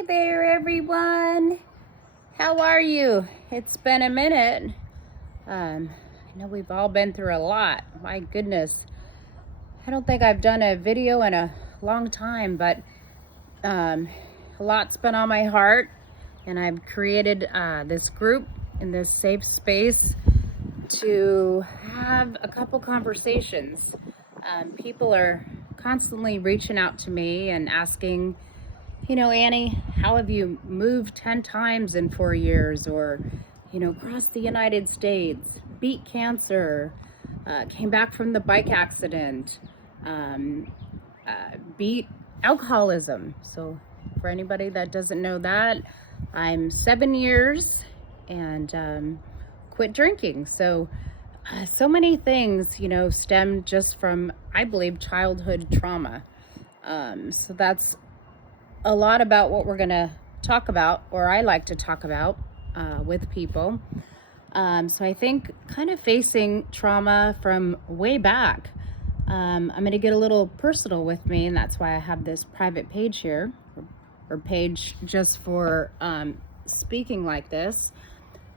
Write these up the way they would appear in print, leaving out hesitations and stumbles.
Hey there, everyone. How are you? It's been a minute. I know we've all been through a lot. My goodness. I don't think I've done a video in a long time, but a lot's been on my heart, and I've created this group in this safe space to have a couple conversations. People are constantly reaching out to me and asking, Annie, how have you moved 10 times in 4 years? Or, crossed the United States, beat cancer, came back from the bike accident, beat alcoholism. So, for anybody that doesn't know that, I'm 7 years and quit drinking. So many things, stem just from, I believe, childhood trauma. So that's a lot about what we're going to talk about, or I like to talk about with people. So I think kind of facing trauma from way back. I'm going to get a little personal with me, and that's why I have this private page here, or page just for speaking like this.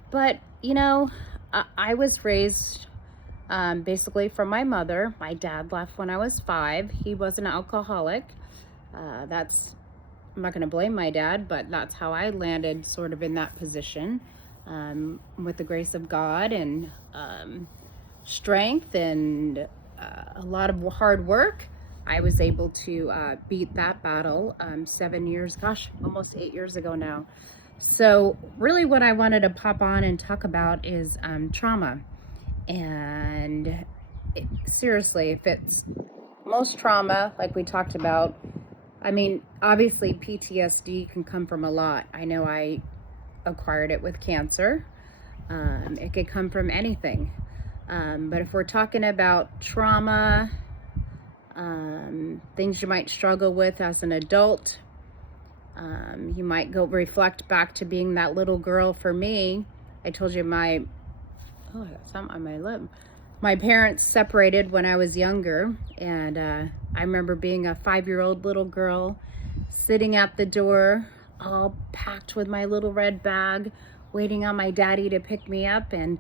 But, I was raised basically from my mother. My dad left when I was 5. He was an alcoholic. I'm not going to blame my dad, but that's how I landed sort of in that position. With the grace of God and strength and a lot of hard work, I was able to beat that battle 7 years, almost 8 years ago now. So really what I wanted to pop on and talk about is trauma. And seriously, if it's most trauma, like we talked about, I mean, obviously PTSD can come from a lot. I know I acquired it with cancer. It could come from anything. But if we're talking about trauma, things you might struggle with as an adult, you might go reflect back to being that little girl. For me, I told you I got something on my lip. My parents separated when I was younger, and I remember being a 5-year-old little girl sitting at the door, all packed with my little red bag, waiting on my daddy to pick me up, and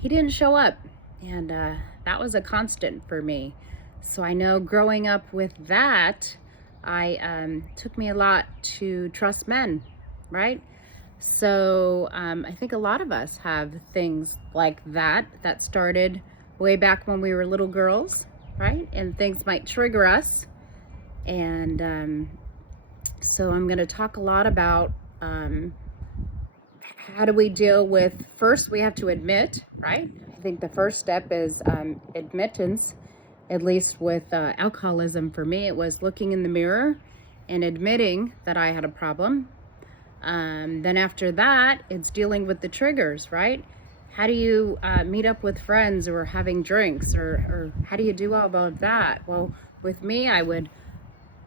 he didn't show up. And that was a constant for me. So I know growing up with that, took me a lot to trust men, right? So I think a lot of us have things like that started way back when we were little girls, right? And things might trigger us. And so I'm going to talk a lot about how do we deal with, first we have to admit, right? I think the first step is admittance. At least with alcoholism, for me, it was looking in the mirror and admitting that I had a problem. Then after that, it's dealing with the triggers, right? How do you meet up with friends or having drinks, or how do you do all of that? Well, with me, I would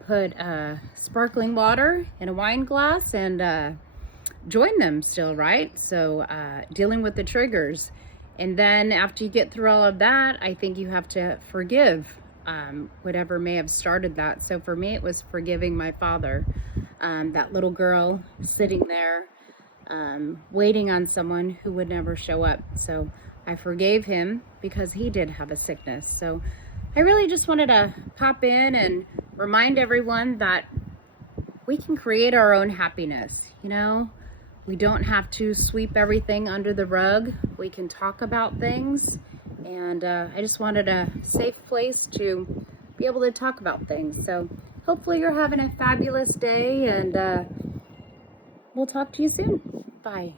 put sparkling water in a wine glass and join them still, right? So dealing with the triggers. And then after you get through all of that, I think you have to forgive whatever may have started that. So for me, it was forgiving my father, that little girl sitting there waiting on someone who would never show up. So I forgave him because he did have a sickness. So I really just wanted to pop in and remind everyone that we can create our own happiness, We don't have to sweep everything under the rug. We can talk about things. And I just wanted a safe place to be able to talk about things. So hopefully you're having a fabulous day, and we'll talk to you soon. Bye.